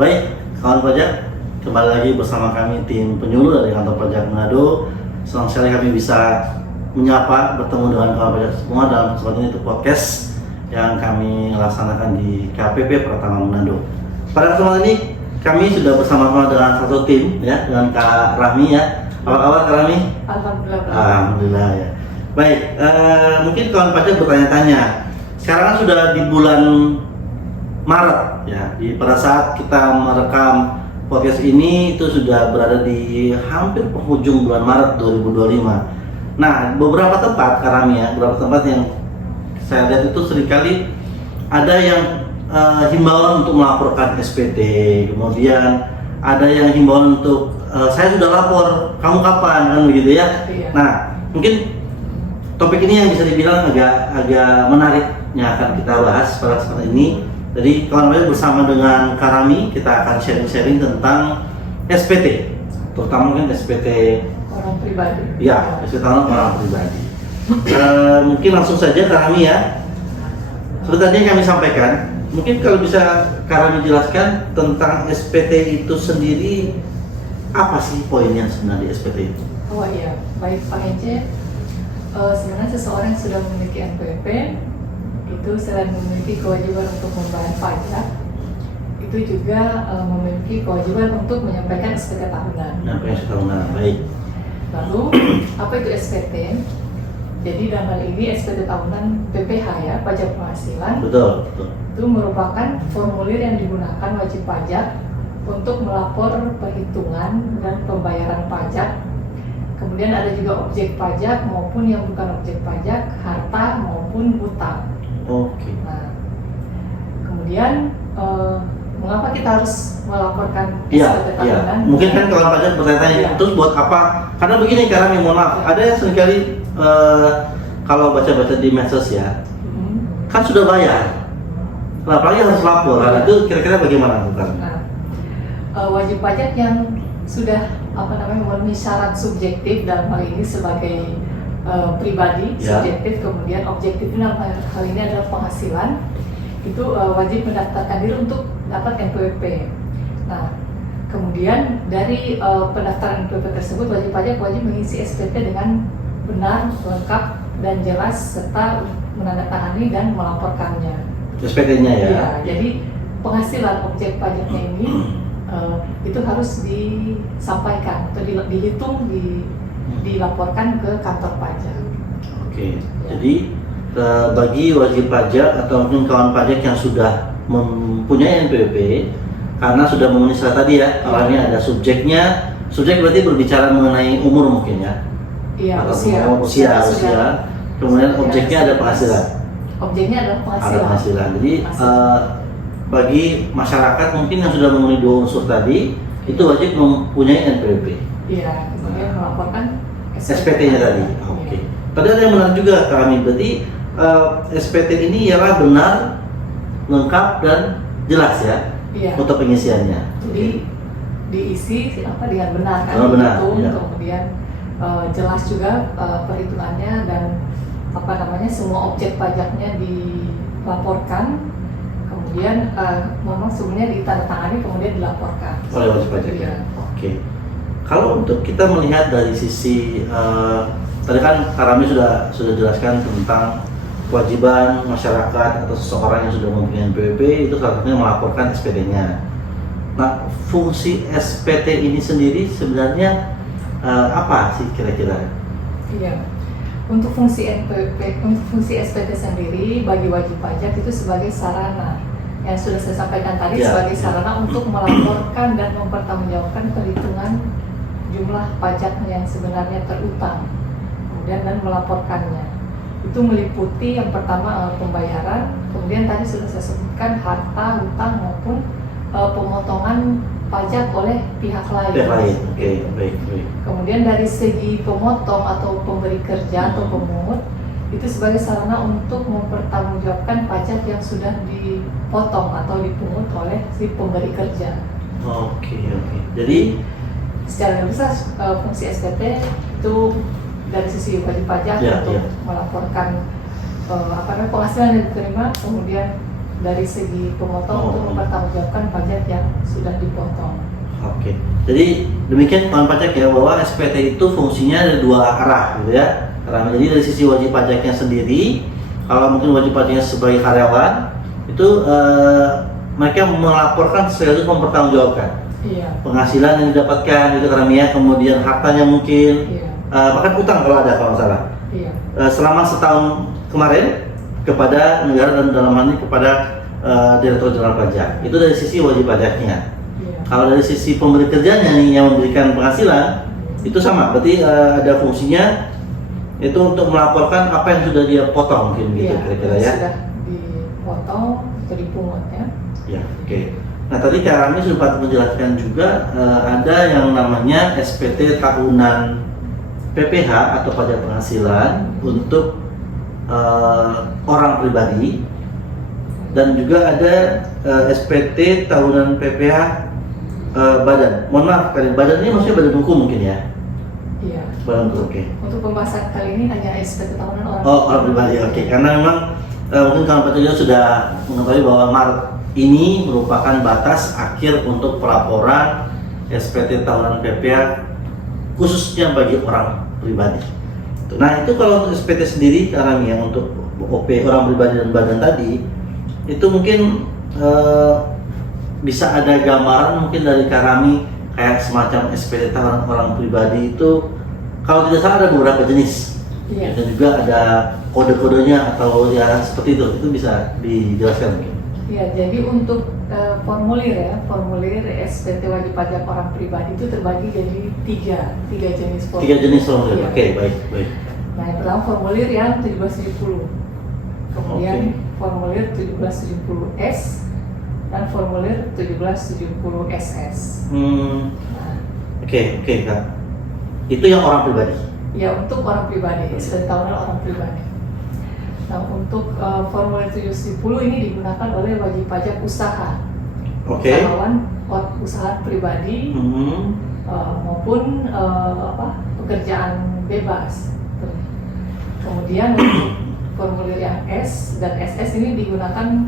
baik kawan pajak, kembali lagi bersama kami tim penyuluh dari kantor pajak Manado. Senang sekali kami bisa menyapa bertemu dengan kawan pajak semua dalam kesempatan itu podcast yang kami laksanakan di KPP Pratama Manado. Pada kesempatan ini kami sudah bersama-sama dengan satu tim ya, dengan Kak Rahmi ya. Apa kabar Kak Rahmi? Alhamdulillah. Alhamdulillah ya. Baik, mungkin kawan pajak bertanya-tanya. Sekarang kan sudah di bulan Maret ya, pada saat kita merekam podcast ini itu sudah berada di hampir penghujung bulan Maret 2025. Nah, beberapa tempat Kak Rahmi ya, beberapa tempat yang saya lihat itu seringkali ada yang himbauan untuk melaporkan SPT, kemudian ada yang himbauan untuk saya sudah lapor, kamu kapan, kan begitu ya. Iya. Nah, mungkin topik ini yang bisa dibilang agak menarik yang akan kita bahas pada kesempatan ini. Jadi kawan-kawan bersama dengan Kak Rahmi kita akan sharing-sharing tentang SPT, terutama mungkin SPT Orang pribadi. ya, SPT orang pribadi. Mungkin langsung saja Kak Rahmi ya. Seperti tadi yang kami sampaikan, mungkin kalau bisa Kak Rahmi jelaskan tentang SPT itu sendiri, apa sih poinnya sebenarnya SPT itu? Oh iya, baik Pak Ence. Sebenarnya seseorang yang sudah memiliki NPWP itu selain memiliki kewajiban untuk membayar pajak, itu juga memiliki kewajiban untuk menyampaikan SPT tahunan. SPT tahunan, baik. Lalu apa itu SPT? Jadi dalam hal ini SPT tahunan PPH ya, pajak penghasilan. Betul. Itu merupakan formulir yang digunakan wajib pajak untuk melapor perhitungan dan pembayaran pajak. Kemudian ada juga objek pajak maupun yang bukan objek pajak, harta maupun hutang. Oke. Nah, kemudian mengapa kita harus melaporkan Iya, SPT iya. tahunan? Mungkin kan kawan pajak bertanya-tanya, Iya. terus buat apa? Karena begini Kak Rahmi, mohon maaf, ada yang seringkali kalau baca-baca di medsos ya, kan sudah bayar, apalagi harus lapor. Nah, itu kira-kira bagaimana Kak? Nah, wajib pajak yang sudah memenuhi syarat subjektif dalam hal ini sebagai pribadi, Ya. subjektif, kemudian objektif dalam hal ini adalah penghasilan, itu wajib mendaftarkan diri untuk dapat NPWP. Nah, kemudian dari pendaftaran NPWP tersebut wajib pajak wajib mengisi SPT dengan benar, lengkap, dan jelas serta menandatangani dan melaporkannya. SPT-nya ya? Ya, jadi penghasilan objek pajaknya ini itu harus disampaikan atau dihitung, dilaporkan ke kantor pajak. Oke, jadi bagi wajib pajak atau mungkin kawan pajak yang sudah mempunyai NPWP, karena sudah memenuhi syarat tadi ya, kalau ini ada subjeknya, subjek berarti berbicara mengenai umur mungkin ya? Iya, Atau usia. Kemudian objeknya ada penghasilan. Objeknya adalah penghasilan. Ada penghasilan. Jadi bagi masyarakat mungkin yang sudah memenuhi dua unsur tadi, itu wajib mempunyai NPWP. Iya, kemudian melaporkan SPT-nya tadi. Oke. Tadi ada yang menarik juga kami, berarti SPT ini ialah benar, lengkap dan jelas ya Iya. untuk pengisiannya. Jadi diisi dengan benar kan, Benar, dihitung, iya. kemudian jelas juga perhitungannya dan semua objek pajaknya dilaporkan, kemudian memang sebenarnya ditandatangani kemudian dilaporkan Oleh wajib pajak ya. Iya. Oke. Kalau untuk kita melihat dari sisi tadi kan Kak Rahmi sudah jelaskan tentang kewajiban masyarakat atau seseorang yang sudah mempunyai NPWP itu salah satunya melaporkan SPT-nya. Nah, fungsi SPT ini sendiri sebenarnya apa sih kira-kira? Iya. Untuk fungsi NPWP, untuk fungsi SPT sendiri bagi wajib pajak itu sebagai sarana yang sudah saya sampaikan tadi, Ya, sebagai ya. sarana untuk melaporkan dan mempertanggungjawabkan perhitungan jumlah pajak yang sebenarnya terutang, kemudian dan melaporkannya. Itu meliputi yang pertama pembayaran, kemudian tadi sudah saya sebutkan harta, hutang maupun pemotongan pajak oleh pihak lain. Pihak lain, oke, baik. Kemudian dari segi pemotong atau pemberi kerja atau pemungut, itu sebagai sarana untuk mempertanggungjawabkan pajak yang sudah dipotong atau dipungut oleh si pemberi kerja. Oke. Jadi Secara besar fungsi SPT itu dari sisi wajib pajak Ya, untuk ya. melaporkan penghasilan yang diterima, kemudian dari segi pemotong Oh. untuk mempertanggungjawabkan pajak yang sudah dipotong. Oke, jadi demikian kawan pajak ya, bahwa SPT itu fungsinya ada dua arah gitu ya. Karena jadi dari sisi wajib pajaknya sendiri, kalau mungkin wajib pajaknya sebagai karyawan itu mereka melaporkan sekaligus mempertanggungjawabkan Iya. penghasilan yang didapatkan itu karena ya, kemudian hartanya mungkin Iya. bahkan utang kalau ada, kalau nggak salah. Iya. Selama setahun kemarin kepada negara dan dalam hal ini kepada Direktur Jenderal Pajak. Itu dari sisi wajib pajaknya. Iya. Kalau dari sisi pemberi kerjanya nih yang memberikan penghasilan itu sama, berarti ada fungsinya itu untuk melaporkan apa yang sudah dia potong mungkin gitu Iya, kira-kira ya. sudah dipotong atau dipungut ya. Ya, oke. Nah tadi Kak Rami sempat menjelaskan juga ada yang namanya SPT tahunan PPH atau pajak penghasilan untuk orang pribadi, dan juga ada SPT tahunan PPH badan. Mohon maaf, kalian badan ini maksudnya badan hukum mungkin ya? Iya. Badan hukum, oke. Untuk pembahasan kali ini hanya SPT tahunan orang. Oh, orang pribadi, oke. Karena memang mungkin kawan pajak juga sudah mengetahui bahwa Maret ini merupakan batas akhir untuk pelaporan SPT tahunan PPH khususnya bagi orang pribadi. Nah itu kalau untuk SPT sendiri karena ya untuk OP orang pribadi dan badan tadi itu mungkin bisa ada gambaran mungkin dari Karami kayak semacam SPT tahunan orang pribadi itu kalau tidak salah ada beberapa jenis. Iya. Dan juga ada kode-kodenya atau ya seperti itu bisa dijelaskan mungkin. Ya, jadi untuk formulir SPT wajib pajak orang pribadi itu terbagi jadi tiga jenis formulir. Tiga jenis formulir, Iya. oke, baik. Nah, yang pertama formulir yang 1770, kemudian formulir 1770S dan formulir 1770SS. Nah, Oke, Kak. Itu yang orang pribadi. ya untuk orang pribadi, SPT tahunan orang pribadi. Nah, untuk formulir 710 ini digunakan oleh wajib pajak usaha, Oke. usahawan, usaha pribadi maupun pekerjaan bebas. Kemudian untuk formulir yang S dan SS ini digunakan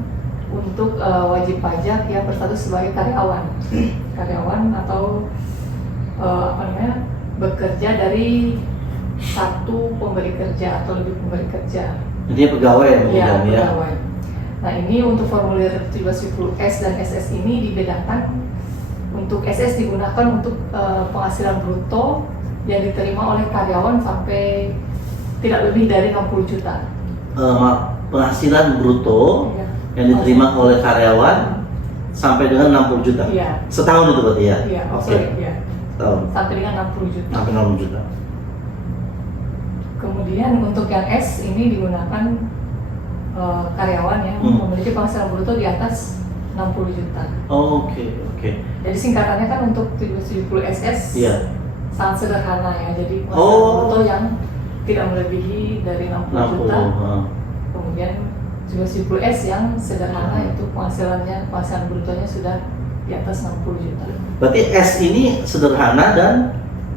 untuk wajib pajak yang berstatus sebagai karyawan atau bekerja dari satu pemberi kerja atau lebih pemberi kerja. Intinya pegawai yang Iya, memegang ya. pegawai. Nah, ini untuk formulir 1710S dan SS ini dibedakan. Untuk SS digunakan untuk penghasilan bruto yang diterima oleh karyawan sampai tidak lebih dari 60 juta. Penghasilan bruto Ya. yang diterima oleh karyawan sampai dengan 60 juta. Iya. Setahun itu berarti ya? Iya, Oke. iya. Setahun. Sampai dengan 60 juta. Sampai 60 juta. Kemudian untuk yang S ini digunakan karyawan yang memiliki penghasilan bruto di atas 60 juta. Oke. Jadi singkatannya kan untuk 770 SS Iya. sangat sederhana ya. Jadi penghasilan Oh. bruto yang tidak melebihi dari 60 juta. Kemudian 770S yang sederhana itu penghasilan brutonya sudah di atas 60 juta. Berarti S ini sederhana dan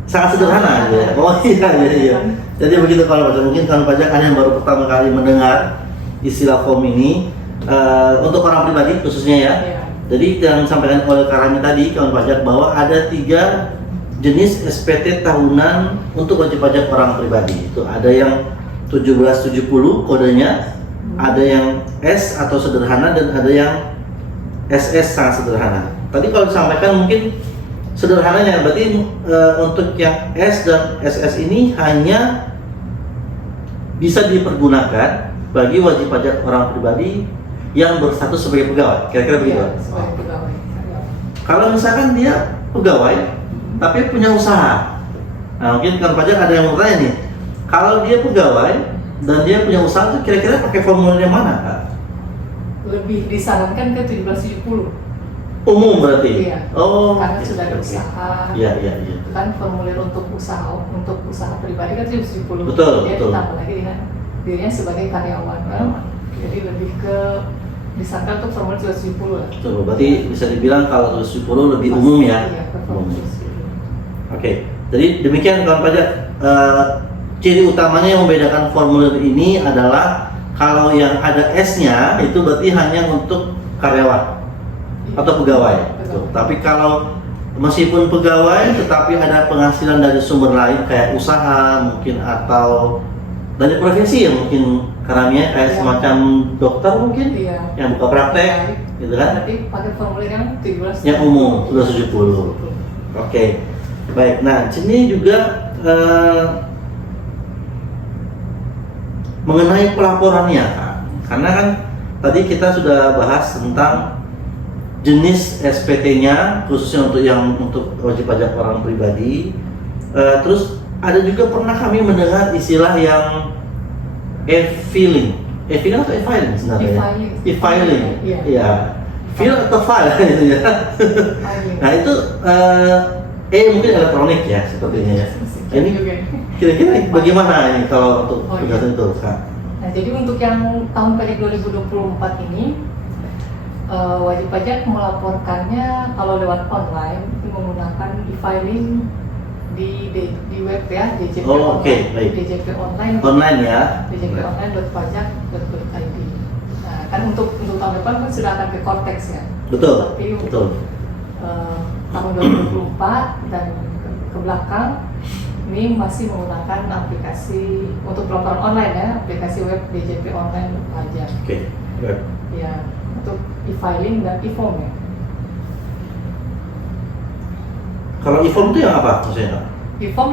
sangat sederhana gitu ya. Oh iya. Jadi begitu kalau pajak, mungkin kalau pajak ada yang baru pertama kali mendengar istilah form ini untuk orang pribadi khususnya ya. Iya. Jadi yang disampaikan oleh Karami tadi kawan pajak bahwa ada 3 jenis SPT tahunan untuk wajib pajak orang pribadi. Itu ada yang 1770 kodenya, ada yang S atau sederhana dan ada yang SS sangat sederhana. Tadi kalau disampaikan mungkin sederhananya berarti untuk yang S dan SS ini hanya bisa dipergunakan bagi wajib pajak orang pribadi yang berstatus sebagai pegawai, kira-kira begitu. Iya, sebagai pegawai. Kalau misalkan dia pegawai tapi punya usaha, nah mungkin kan pajak ada yang mau tanya nih, kalau dia pegawai dan dia punya usaha itu kira-kira pakai formulir yang mana, Kak? Lebih disarankan ke 1770. Umum berarti? Iya. Oh, Karena oke, sudah ada oke. usaha. Iya. Kan formulir untuk usaha pribadi kan 770. Betul, Dia betul. ditambah lagi dengan dirinya sebagai karyawan kan. Jadi lebih ke disarankan untuk formulir 770 lah. Coba berarti bisa dibilang kalau 710 lebih umum ya. Iya, ke Umum. formulir 770. Oke, jadi demikian kawan pajak. Ciri utamanya yang membedakan formulir ini adalah Kalau yang ada S-nya itu berarti hanya untuk karyawan atau pegawai. Betul. Tapi kalau meskipun pegawai tetapi ada penghasilan dari sumber lain kayak usaha mungkin atau dari profesi ya mungkin karena kayak Iya. semacam dokter mungkin Iya. yang buka praktek gitu kan, Berarti pakai formulir yang 17. yang umum sudah 70. Oke, baik. Nah, sini juga mengenai pelaporannya, Kak. Karena kan tadi kita sudah bahas tentang jenis SPT-nya, khususnya untuk wajib pajak orang pribadi. Terus ada juga pernah kami mendengar istilah yang e-filing. E-filing atau e-filing sebenarnya? E-filing. E-filing. Iya. Iya. File atau file gitu ya. Filing. Nah itu mungkin elektronik ya sepertinya ya. Ini juga. kira-kira bagaimana ini kalau untuk Oh, iya. penjelasan itu, Kak? Nah, jadi untuk yang tahun pajak 2024 ini wajib pajak melaporkannya kalau lewat online itu menggunakan e-filing di web ya, DJP Oh, oke, online, baik. DJP online, Online ya. djponline.pajak.id. Nah, kan untuk tahun depan kan sudah akan ke Cortex ya. Betul. Tapi untuk Betul. tahun 2024 dan ke belakang ini masih menggunakan aplikasi untuk pelaporan online ya, aplikasi web DJP online pajak. Oke. Baik. Ya, untuk e-filing dan e-form ya. Kalau e-form itu yang apa maksudnya, Kak? E-form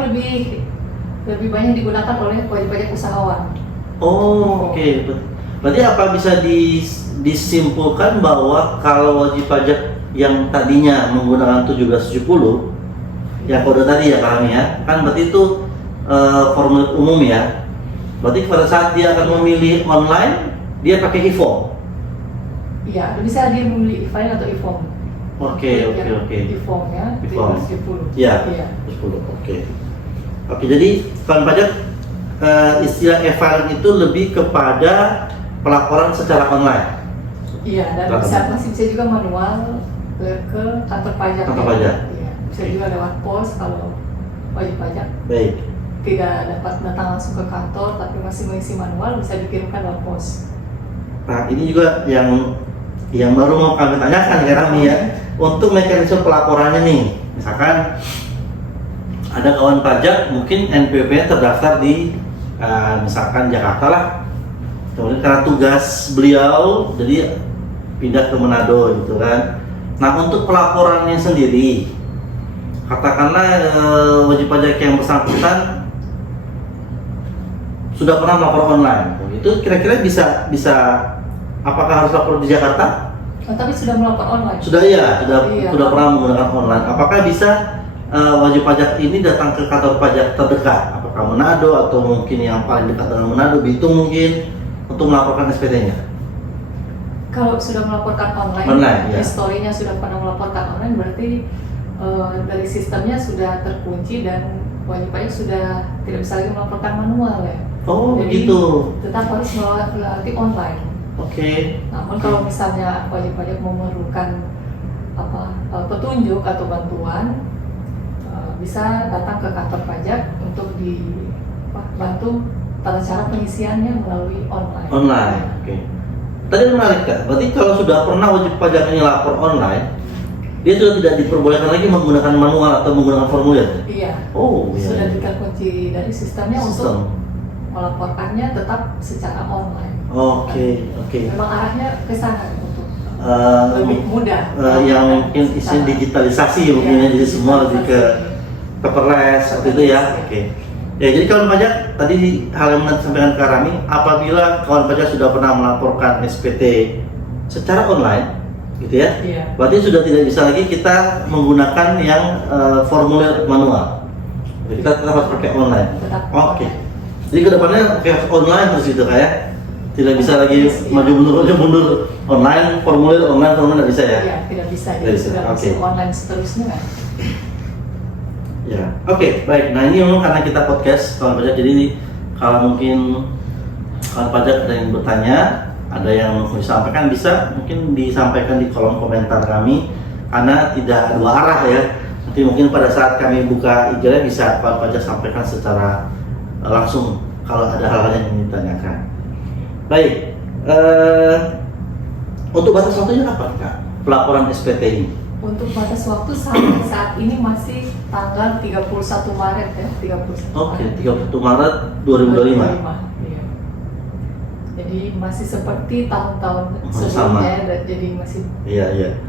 lebih banyak digunakan oleh wajib pajak usahawan. Oh, oke. Berarti apa bisa disimpulkan bahwa kalau wajib pajak yang tadinya menggunakan 1770 yang kode tadi ya Kak Ami ya, kan berarti itu formulir umum ya. Berarti pada saat dia akan memilih online, dia pakai e-form. Iya, bisa dia memilih e-filing atau e-form. Oke. E-form ya, E-form. 1770. Iya. Iya. 10. Oke. Oke, jadi kawan pajak istilah e-filing itu lebih kepada pelaporan secara online. Iya, dan masih bisa juga manual ke kantor pajak. Kantor ya. pajak. Iya, bisa juga lewat pos kalau wajib pajak Baik. tidak dapat datang langsung ke kantor tapi masih mengisi manual bisa dikirimkan lewat pos. Nah, ini juga yang baru mau kami tanyakan ya Rami ya. Untuk mekanisme pelaporannya nih, misalkan ada kawan pajak mungkin NPWP-nya terdaftar di misalkan Jakarta lah. Kemudian karena tugas beliau jadi pindah ke Manado gitu kan. Nah, untuk pelaporannya sendiri, katakanlah wajib pajak yang bersangkutan sudah pernah melapor online, itu kira-kira bisa apakah harus lapor di Jakarta? Oh, tapi sudah melapor online. Sudah ya, Iya. sudah pernah menggunakan online. Apakah bisa wajib pajak ini datang ke kantor pajak terdekat? Apakah Manado atau mungkin yang paling dekat dengan Manado, Bitung mungkin, untuk melaporkan SPT-nya? Kalau sudah melaporkan online, Ya. historinya sudah pernah melaporkan online, berarti dari sistemnya sudah terkunci dan wajib pajak sudah tidak bisa lagi melaporkan manual ya. Oh, Jadi, begitu. tetap harus melalui online. Oke. Namun kalau misalnya wajib pajak memerlukan petunjuk atau bantuan, bisa datang ke kantor pajak untuk dibantu tata cara pengisiannya melalui online. Online. Oke. Tadi menarik Kak. Berarti kalau sudah pernah wajib pajaknya lapor online, dia sudah tidak diperbolehkan lagi menggunakan manual atau menggunakan formulir. Iya. Oh, iya. Sudah terkunci dari sistemnya untuk melaporkannya tetap secara online. Oke. Memang arahnya ke sana untuk Eh, lebih mudah. yang mungkin isinya digitalisasi mungkin ya, jadi semua lebih ke perles seperti itu ya. Oke. Ya, jadi kawan pajak tadi hal yang disampaikan Kak Rami, apabila kawan pajak sudah pernah melaporkan SPT secara online, gitu ya, Iya. berarti sudah tidak bisa lagi kita menggunakan yang formulir manual. Jadi kita tetap harus pakai online. Tetap Oke. online. Jadi kedepannya kayak online terus gitu kayak tidak bisa lagi Iya. maju mundur online formulir tidak bisa ya. Iya, tidak bisa. Tidak Jadi bisa, sudah oke. masuk online seterusnya kan. Ya, oke, baik. Nah ini memang karena kita podcast kawan pajak, jadi ini kalau mungkin kawan pajak ada yang bertanya, ada yang mau disampaikan, bisa mungkin disampaikan di kolom komentar kami, karena tidak dua arah ya. Nanti mungkin pada saat kami buka IG-nya bisa kawan pajak sampaikan secara langsung kalau ada hal-hal yang ingin ditanyakan. Baik. Untuk batas waktunya kapan Kak? Pelaporan SPT ini? Untuk batas waktu sampai saat ini masih tanggal 31 Maret ya, 31 Oke, Maret. 31 Maret 2025. Iya. Jadi masih seperti tahun-tahun Sama. sebelumnya, jadi masih Iya.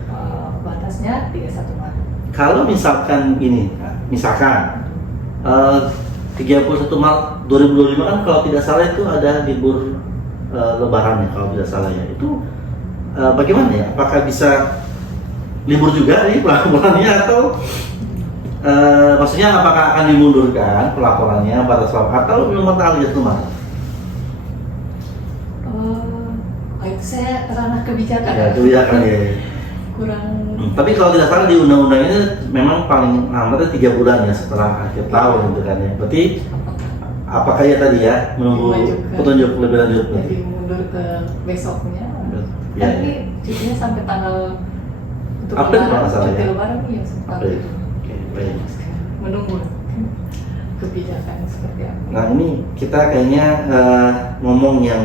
batasnya 31 Maret. Kalau misalkan ini, misalkan 31 Maret 2025 kan kalau tidak salah itu ada libur Lebaran ya kalau tidak salah ya. Itu bagaimana ya? Apakah bisa libur juga nih pelaporannya atau maksudnya apakah akan dimundurkan pelaporannya batas waktu atau memang tanggal 31 Maret? Itu saya ranah kebijakan. Ya, kebijakan ya. Kurang. Tapi kalau tidak salah di undang-undangnya memang paling lambatnya 3 bulan ya setelah akhir tahun gitu kan ya. Berarti apakah ya tadi ya menunggu Dimajukan. petunjuk lebih lanjut? Jadi mundur ke besoknya. Ya, Tapi cutinya sampai tanggal untuk April kalau nggak lebaran, salah cuti ya? lebaran iya sampai April. April. Oke, baik. Menunggu kebijakan seperti apa. Nah ini kita kayaknya ngomong yang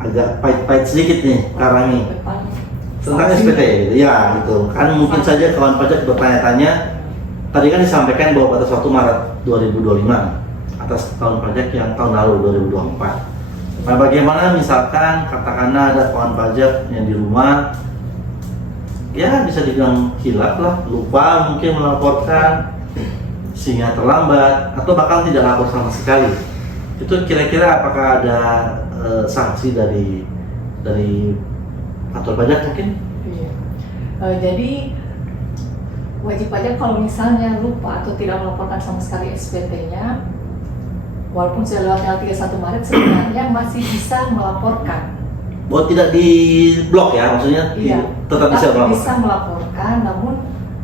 agak pahit-pahit sedikit nih sekarang nih Depan. tentang SPT. Ya gitu kan mungkin saja kawan pajak bertanya-tanya. Tadi kan disampaikan bahwa batas waktu Maret 2025 atas tahun pajak yang tahun lalu 2024. Nah bagaimana misalkan katakanlah ada kawan pajak yang di rumah ya bisa dibilang hilap lah, lupa mungkin melaporkan sehingga terlambat atau bahkan tidak lapor sama sekali. Itu kira-kira apakah ada sanksi dari kantor pajak mungkin? Iya. Jadi wajib pajak kalau misalnya lupa atau tidak melaporkan sama sekali SPT-nya, walaupun sudah lewat tanggal 31 Maret sebenarnya masih bisa melaporkan. Oh tidak di blok ya, maksudnya Iya, tetap bisa melaporkan. bisa melaporkan, namun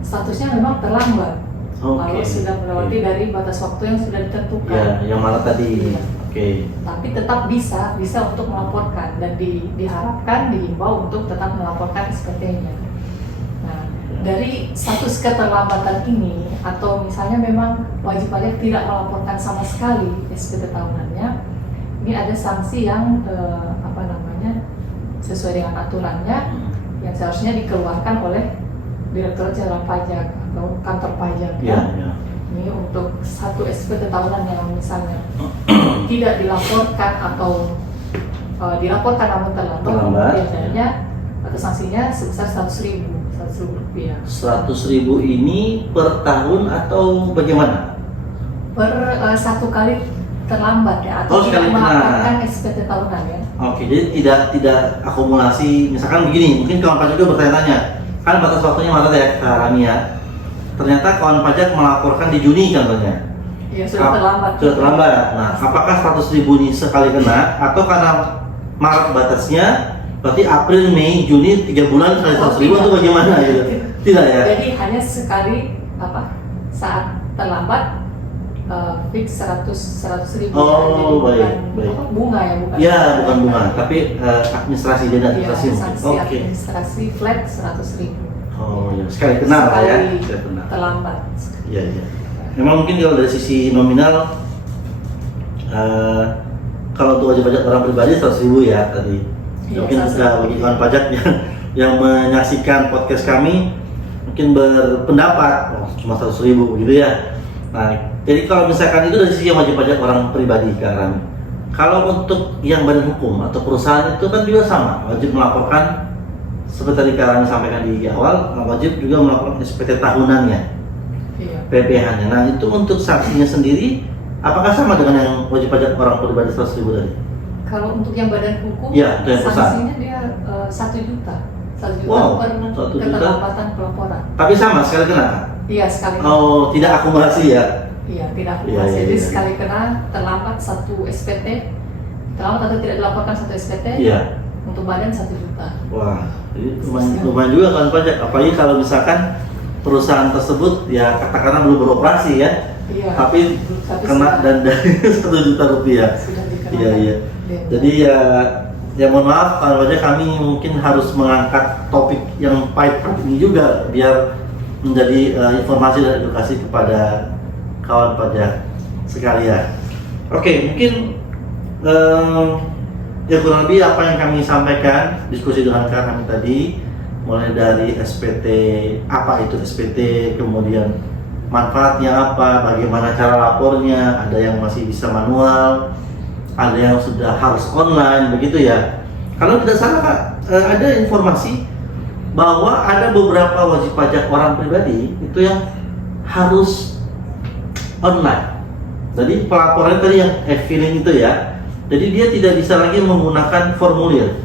statusnya memang terlambat. Kalau sudah melewati dari batas waktu yang sudah ditentukan. Ya, yang mana tadi? Iya. Oke. Tapi tetap bisa untuk melaporkan dan diharapkan dihimbau untuk tetap melaporkan SPT-nya. Nah, dari status keterlambatan ini atau misalnya memang wajib pajak tidak melaporkan sama sekali SPT tahunannya, ini ada sanksi yang sesuai dengan aturannya yang seharusnya dikeluarkan oleh Direktorat Jenderal Pajak atau kantor pajak. Iya. Ini untuk satu SPT tahunan yang misalnya tidak dilaporkan atau dilaporkan namun terlambat, biasanya atau sanksinya sebesar 100.000 rupiah. 100.000 ini per tahun atau bagaimana? Per satu kali terlambat ya atau tidak melaporkan SPT tahunan ya. Oke, jadi tidak akumulasi. Misalkan begini, mungkin kawan pajak juga bertanya-tanya, kan batas waktunya Maret ya, Kak Rani ya. Ternyata kawan pajak melaporkan di Juni contohnya. Iya, sudah terlambat. Sudah terlambat. Nah, apakah 100.000 ini sekali kena atau karena Maret batasnya, berarti April, Mei, Juni 3 bulan kali 100.000 itu bagaimana gitu? Tidak ya? Jadi hanya sekali saat terlambat fix 100.000. Oh, baik. Bunga ya bukan? Ya, bukan bunga, tapi administrasi dana administrasi. Sanksi administrasi flat 100.000. Oh ya, sekali kena lah ya. Sekali kena. Terlambat. Iya. Memang mungkin kalau dari sisi nominal, kalau untuk wajib pajak orang pribadi 100.000 ya tadi. Iya, Mungkin bagi kawan pajak yang menyaksikan podcast kami mungkin berpendapat cuma 100.000 begitu ya. Nah, jadi kalau misalkan itu dari sisi yang wajib pajak orang pribadi kan. Kalau untuk yang badan hukum atau perusahaan itu kan juga sama, wajib melaporkan seperti tadi Kak Rani sampaikan di awal, wajib juga melaporkan SPT tahunannya, Iya. PPh-nya. Nah, itu untuk sanksinya sendiri, apakah sama dengan yang wajib pajak orang pribadi 100.000 tadi? Kalau untuk yang badan hukum, Ya, itu yang perusahaan. sanksinya dia 1 juta. 1 juta Wow, per 1 juta. keterlambatan pelaporan. Tapi sama sekali kena? Iya, sekali. Oh, tidak akumulasi ya? Iya, tidak Iya, akumulasi. Jadi iya. sekali kena terlambat 1 SPT, terlambat atau tidak dilaporkan 1 SPT, Iya. untuk badan 1 juta. Wah, jadi lumayan juga kan pajak. Apalagi kalau misalkan perusahaan tersebut ya katakanlah belum beroperasi ya, Iya. tapi kena sudah- denda 1 juta rupiah. sudah dikenakan. Iya. denda. Jadi ya mohon maaf kalau aja kami mungkin harus mengangkat topik yang pahit ini juga biar menjadi informasi dan edukasi kepada kawan pajak sekalian. Oke, mungkin Ya kurang lebih apa yang kami sampaikan, diskusi dengan kami tadi, mulai dari SPT, apa itu SPT, kemudian manfaatnya apa, bagaimana cara lapornya, ada yang masih bisa manual, ada yang sudah harus online, begitu ya. Kalau tidak salah Kak, ada informasi bahwa ada beberapa wajib pajak orang pribadi itu yang harus online. Jadi pelaporan tadi yang e-filing itu ya, jadi dia tidak bisa lagi menggunakan formulir.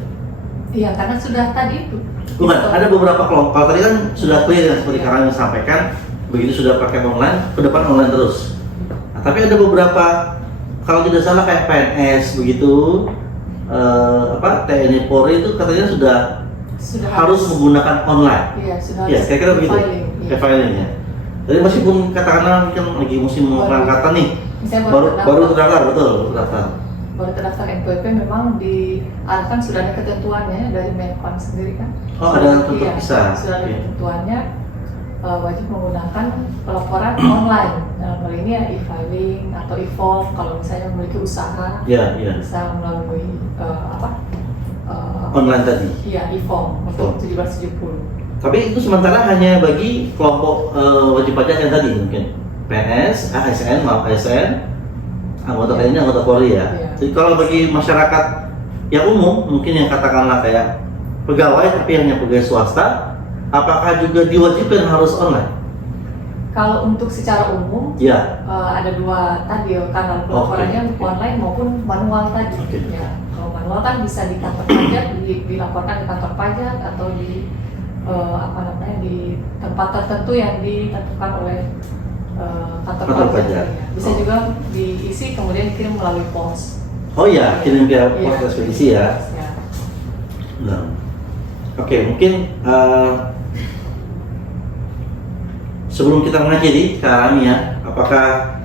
Iya, karena sudah tadi itu. Bukan, ada beberapa kelompok. Kalau tadi kan sudah clear ya, seperti kalian sampaikan, begitu sudah pakai online, ke depan online terus. Nah, tapi ada beberapa, kalau tidak salah kayak PNS begitu, TNI Polri itu katanya sudah harus menggunakan online. Iya, sudah Ya, kira-kira begitu. Iya. E-filing ya. Jadi meskipun katakanlah mungkin lagi musim pengangkatan nih, Misalnya baru terdaftar, betul, baru terdaftar. Baru terdaftar NPWP memang diarahkan sudah ada ketentuannya dari Menpan sendiri kan. Oh, ada untuk iya, bisa. sudah ada Oke. ketentuannya wajib menggunakan pelaporan online. Dalam hal ini ya e-filing atau e-form kalau misalnya memiliki usaha Ya, ya. bisa melalui Online tadi. iya e-form untuk 1770. Tapi itu sementara hanya bagi kelompok wajib pajak yang tadi mungkin PNS, ASN, anggota TNI, anggota Polri ya. Iya. Jadi kalau bagi masyarakat yang umum, mungkin yang katakanlah kayak pegawai tapi hanya pegawai swasta, apakah juga diwajibkan harus online? Kalau untuk secara umum Ya. ada dua tadi kanal pelaporannya untuk online maupun manual tadi. Oke. Ya, kalau manual kan bisa di kantor pajak, dilaporkan di kantor pajak atau di di tempat tertentu yang ditentukan oleh kantor pajak. Ya. Bisa juga diisi kemudian dikirim melalui pos. Oh ya, kirim ke pos Iya. ekspedisi ya. Ya. Nah. Oke, mungkin sebelum kita mengakhiri kami ya, apakah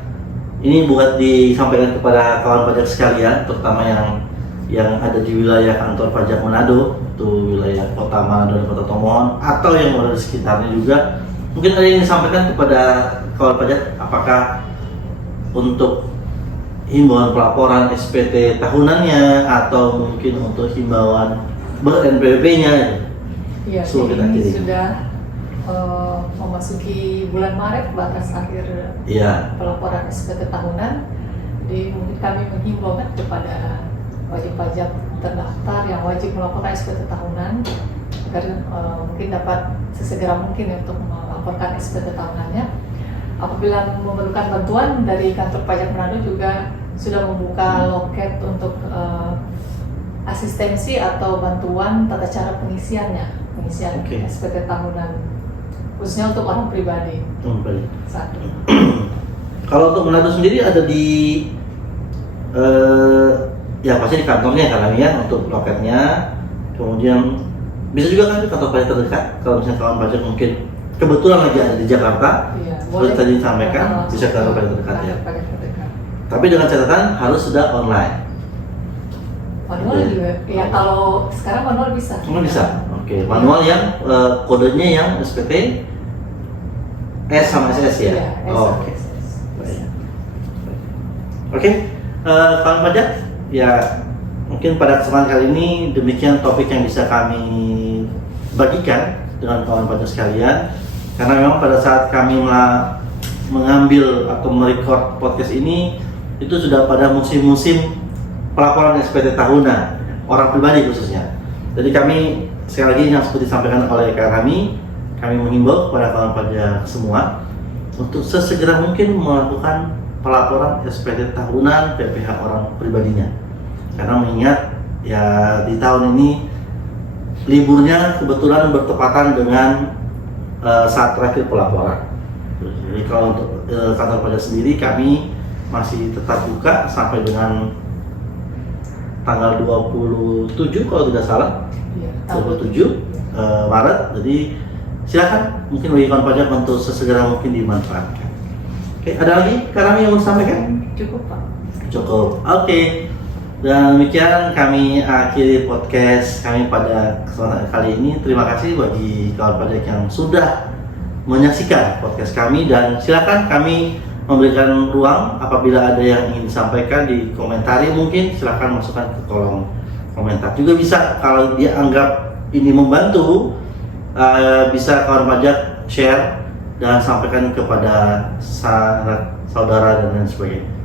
ini buat disampaikan kepada kawan pajak sekalian, terutama yang ada di wilayah kantor pajak Manado, itu wilayah kota Manado dan kota Tomohon, atau yang ada di sekitarnya juga, mungkin ada yang disampaikan kepada kawan pajak, apakah untuk himbauan pelaporan SPT tahunannya atau mungkin untuk himbauan ber-NPWP-nya. Ya, Sebelum kita ini akhiri. sudah memasuki bulan Maret, batas akhir Iya. pelaporan SPT tahunan. Jadi mungkin kami menghimbau kan kepada wajib pajak terdaftar yang wajib melaporkan SPT tahunan agar mungkin dapat sesegera mungkin untuk melaporkan SPT tahunannya. Apabila memerlukan bantuan dari kantor pajak Manado juga sudah membuka loket untuk asistensi atau bantuan tata cara pengisian Oke. SPT tahunan khususnya untuk orang pribadi. Satu. Kalau untuk Manado sendiri ada di ya pasti di kantornya kan ya untuk loketnya. Kemudian bisa juga kan di kantor pajak terdekat. Kalau misalnya kawan pajak mungkin kebetulan lagi ada di Jakarta, Iya, seperti tadi disampaikan bisa ke kantor pajak terdekat ya. Tapi dengan catatan harus sudah online. Manual Oke. juga. Ya kalau sekarang manual bisa. Semua bisa. Oke, manual yang kodenya yang SPT S sama SS ya. Iya, S Oh, sama oke. SS. Baik. Oke, kawan pajak, ya mungkin pada kesempatan kali ini demikian topik yang bisa kami bagikan dengan kawan pajak sekalian. Karena memang pada saat kami mengambil atau merecord podcast ini, itu sudah pada musim-musim pelaporan SPT tahunan, orang pribadi khususnya. Jadi kami sekali lagi yang seperti disampaikan oleh kami menghimbau kepada kawan pajak semua untuk sesegera mungkin melakukan pelaporan SPT tahunan PPh orang pribadinya. Karena mengingat ya di tahun ini liburnya kebetulan bertepatan dengan saat terakhir pelaporan. Jadi kalau untuk kantor pajak sendiri kami masih tetap buka sampai dengan tanggal 27 kalau tidak salah. Iya, 27 Maret. Jadi silakan mungkin bagi kawan pajak untuk sesegera mungkin dimanfaatkan. Oke, ada lagi kami yang mau sampaikan? Cukup Pak. Cukup. Oke. Dan demikian kami akhiri podcast kami pada kesempatan kali ini. Terima kasih bagi kawan pajak yang sudah menyaksikan podcast kami dan silakan kami memberikan ruang apabila ada yang ingin disampaikan di komentari, mungkin silakan masukkan ke kolom komentar. Juga bisa kalau dia anggap ini membantu, bisa kawan pajak share dan sampaikan kepada saudara dan lain sebagainya.